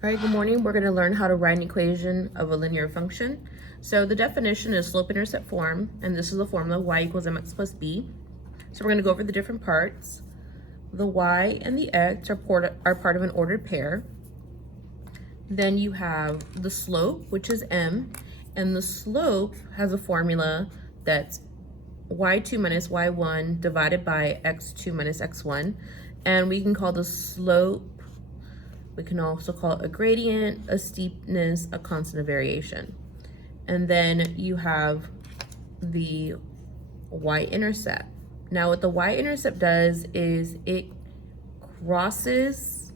All right, good morning. We're going to learn how to write an equation of a linear function. So the definition is slope-intercept form, and this is the formula y equals mx plus b. So we're going to go over the different parts. The y and the x are part of an ordered pair. Then you have the slope, which is m, and the slope has a formula that's y2 minus y1 divided by x2 minus x1. And we can call the slope, we can also call it a gradient, a steepness, a constant of variation. And then you have the y-intercept. Now what the y-intercept does is it crosses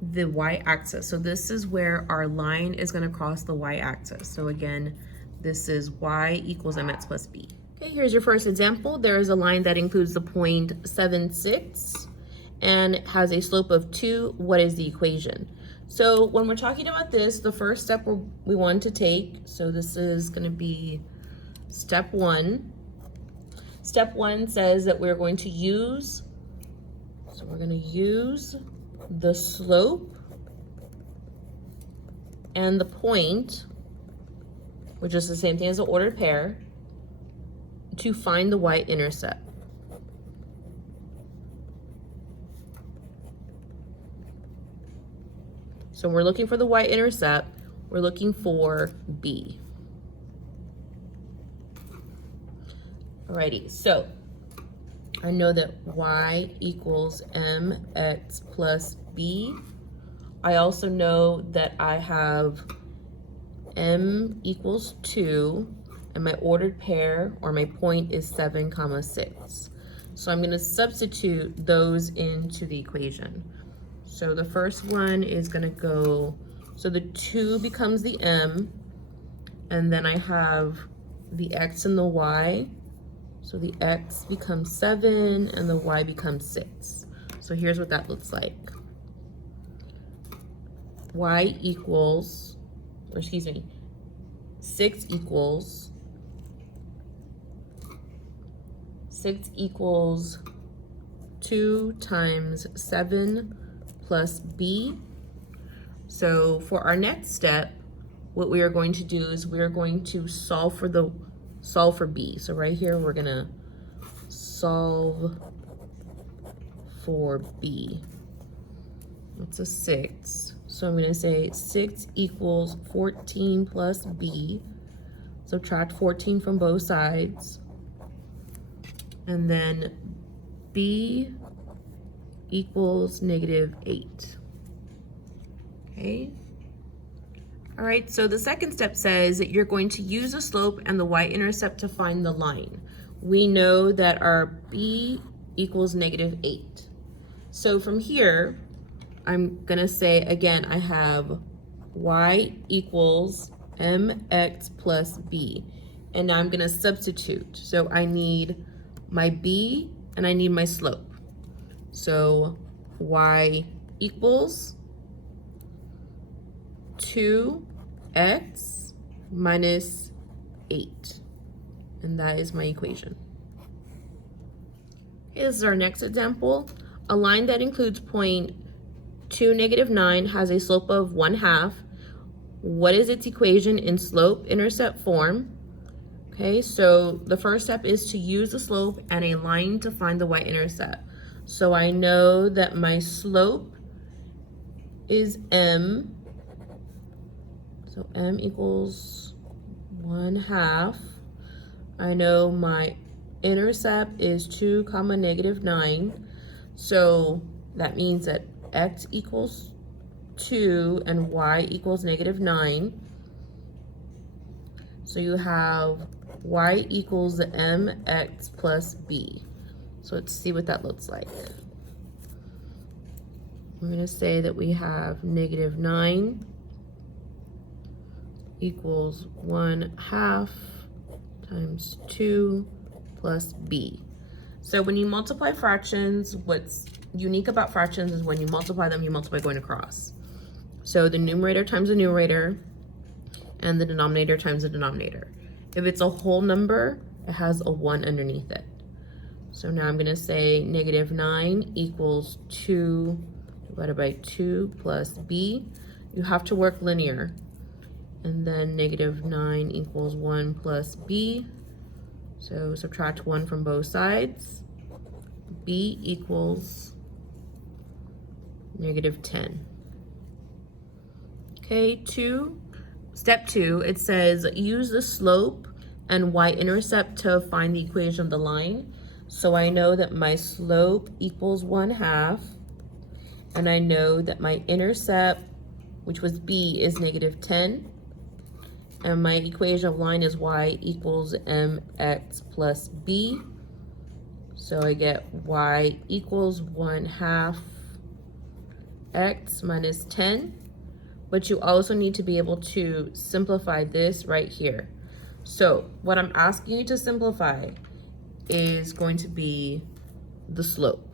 the y-axis. So this is where our line is going to cross the y-axis. So again, this is y equals mx plus b. Okay, here's your first example. There is a line that includes the point 76 and has a slope of 2. What is the equation? So when we're talking about this, the first step we want to take, so this is going to be step 1. Step 1 says that we're going to use, so we're going to use the slope and the point, which is the same thing as an ordered pair, to find the y-intercept. So we're looking for the y-intercept, we're looking for b. Alrighty, so I know that y equals mx plus b. I also know that I have m equals 2, and my ordered pair, or my point, is 7, 6. So I'm going to substitute those into the equation. So the first one is going to go, so the 2 becomes the m, and then I have the x and the y. So the x becomes 7 and the y becomes 6. So here's what that looks like. Y equals, or excuse me, 6 equals 2 times 7 plus b. So for our next step, what we are going to do is we are going to solve for b. So right here, we're gonna solve for b. It's a 6. So I'm gonna say 6 equals 14 plus b. Subtract 14 from both sides. And then b equals -8. Okay. All right, so the second step says that you're going to use the slope and the y-intercept to find the line. We know that our b equals -8. So from here, I'm gonna say, again, I have y equals mx plus b. And now I'm gonna substitute. So I need my b and I need my slope. So y equals 2x minus 8. And that is my equation. Okay, this is our next example. A line that includes point 2, -9 has a slope of 1/2. What is its equation in slope-intercept form? Okay, so the first step is to use the slope and a line to find the y-intercept. So I know that my slope is m. So m equals 1/2. I know my intercept is 2, -9. So that means that x equals 2 and y equals -9. So you have y equals the mx plus b. So let's see what that looks like. I'm going to say that we have -9 equals 1/2 times 2 plus b. So when you multiply fractions, what's unique about fractions is when you multiply them, you multiply going across. So the numerator times the numerator and the denominator times the denominator. If it's a whole number, it has a 1 underneath it. So now I'm going to say -9 equals 2 divided by 2 plus b. You have to work linear. And then negative 9 equals 1 plus b. So subtract 1 from both sides. B equals negative 10. Okay, step 2, it says use the slope and y-intercept to find the equation of the line. So I know that my slope equals 1/2, and I know that my intercept, which was b, is negative 10, and my equation of line is y equals mx plus b. So I get y equals 1/2 x minus 10, but you also need to be able to simplify this right here. So what I'm asking you to simplify is going to be the slope.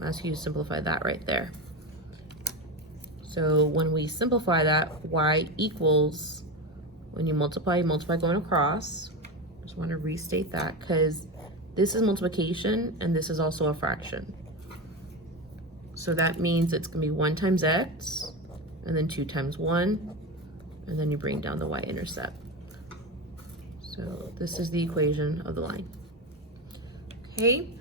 I'll ask you to simplify that right there. So when we simplify that, y equals, when you multiply going across. Just want to restate that because this is multiplication and this is also a fraction. So that means it's going to be 1 times x, and then 2 times 1, and then you bring down the y-intercept. So this is the equation of the line. Okay,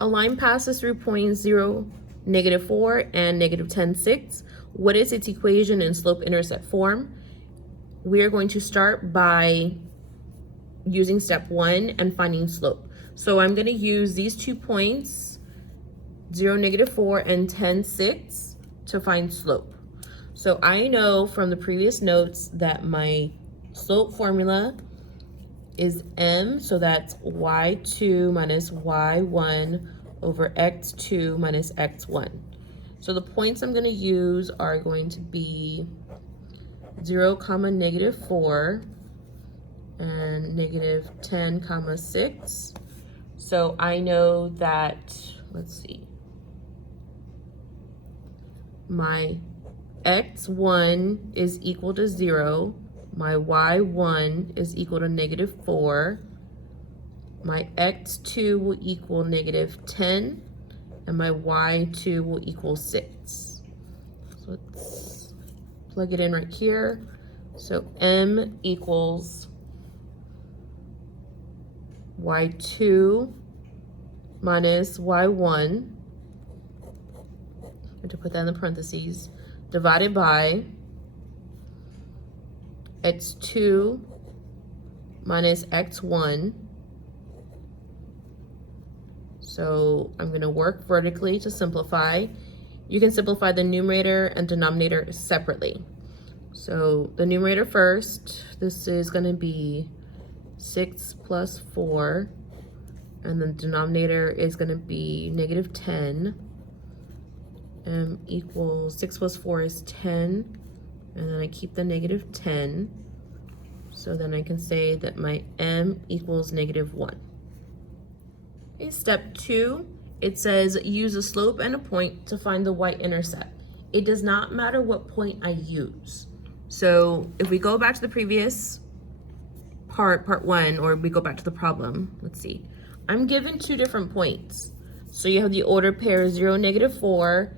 a line passes through points 0, -4, and -10, 6. What is its equation in slope-intercept form? We are going to start by using step 1 and finding slope. So I'm going to use these 2 points, 0, -4, and 10, 6, to find slope. So I know from the previous notes that my slope formula is m, so that's y2 minus y1 over x2 minus x1. So the points I'm going to use are going to be 0, -4 and -10, 6. So I know that, let's see, my x1 is equal to 0, my y1 is equal to -4, my x2 will equal -10, and my y2 will equal 6. So let's plug it in right here. So m equals y2 minus y1, I have to put that in the parentheses, divided by x2 minus x1. So I'm going to work vertically to simplify. You can simplify the numerator and denominator separately. So the numerator first, this is going to be 6 plus 4, and the denominator is going to be -10. Equals 6 plus 4 is 10, and then I keep the -10. So then I can say that my m equals -1. Okay, step 2, it says use a slope and a point to find the y-intercept. It does not matter what point I use. So if we go back to the previous part 1, or we go back to the problem, let's see. I'm given 2 different points. So you have the ordered pair 0, -4,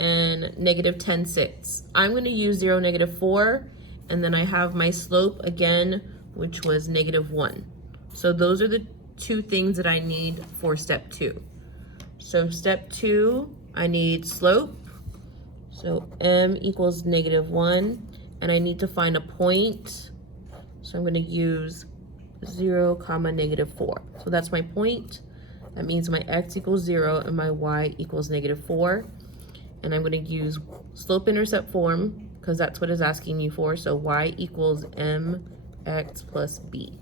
and -10, 6. I'm going to use 0, -4, and then I have my slope again, which was -1. So those are the 2 things that I need for step 2. So step 2, I need slope. So m equals -1, and I need to find a point. So I'm going to use 0, -4. So that's my point. That means my x equals 0 and my y equals -4. And I'm going to use slope-intercept form because that's what it's asking you for. So y equals mx plus b.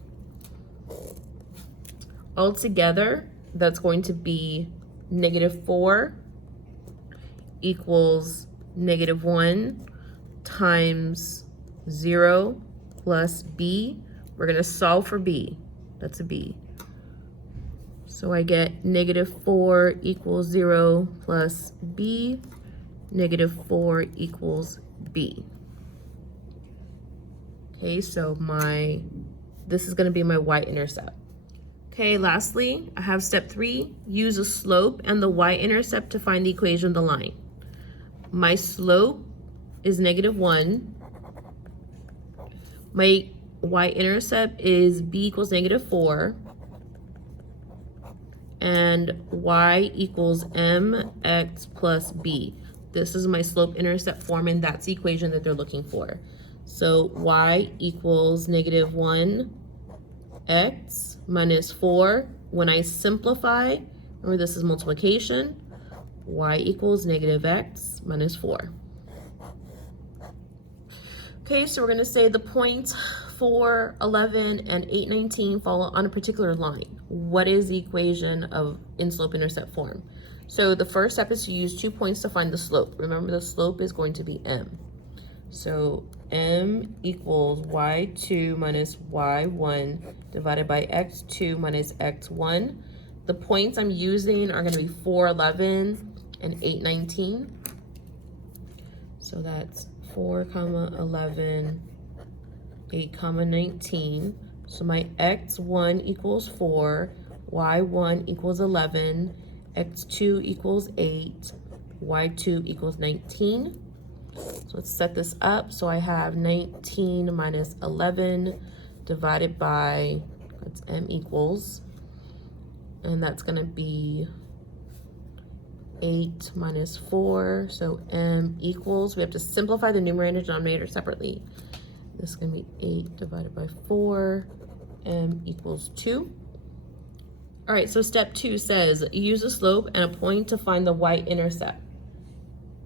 Altogether, that's going to be -4 equals -1 times 0 plus b. We're going to solve for b. That's a b. So I get -4 equals 0 plus b. -4 equals b. Okay, so this is going to be my y-intercept. Okay, lastly, I have step 3, use a slope and the y-intercept to find the equation of the line. my slope is -1. My y-intercept is b equals -4. And y equals mx plus b. This is my slope-intercept form, and that's the equation that they're looking for. So y equals -1x minus 4. When I simplify, remember this is multiplication, y equals -x minus 4. Okay, so we're going to say the points 4, 11, and 8, 19 fall on a particular line. What is the equation of in slope-intercept form? So the first step is to use 2 points to find the slope. Remember, the slope is going to be m. So m equals y2 minus y1 divided by x2 minus x1. The points I'm using are going to be 4, 11, and 8, 19. So that's 4, 11, 8, 19. So my x1 equals 4, y1 equals 11, x2 equals 8, y2 equals 19. So let's set this up. So I have 19 minus 11 divided by, that's m equals, and that's going to be 8 minus 4, so m equals, we have to simplify the numerator and denominator separately. This is going to be 8 divided by 4, m equals 2. All right, so step 2 says use a slope and a point to find the y-intercept.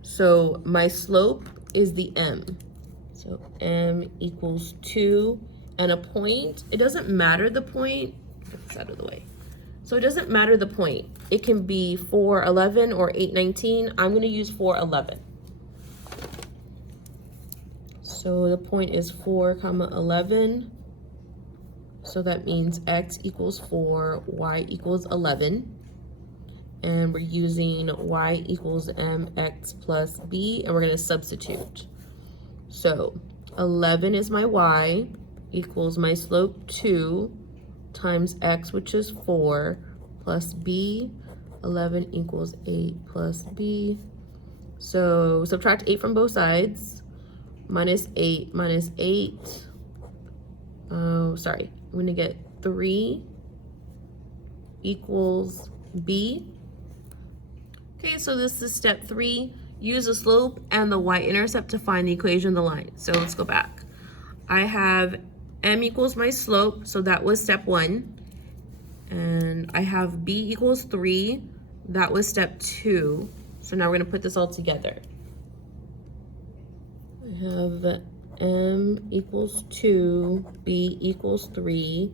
So my slope is the m. So m equals 2, and a point, it doesn't matter the point, get this out of the way. So it doesn't matter the point. It can be 4, 11 or 8, 19. I'm going to use 4, 11. So the point is 4, 11. So that means x equals 4, y equals 11. And we're using y equals mx plus b, and we're going to substitute. So 11 is my y, equals my slope 2, times x, which is 4, plus b. 11 equals 8 plus b. So subtract 8 from both sides. Minus 8 minus 8. Oh, sorry. I'm going to get 3 equals b. Okay, so this is step 3. Use the slope and the y-intercept to find the equation of the line. So let's go back. I have m equals my slope, so that was step 1. And I have b equals 3, that was step 2. So now we're going to put this all together. I have m equals 2, b equals 3,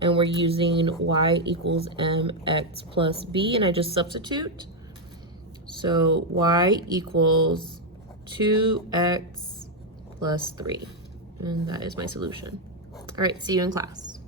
and we're using y equals mx plus b, and I just substitute. So y equals 2x plus 3, and that is my solution. All right, see you in class.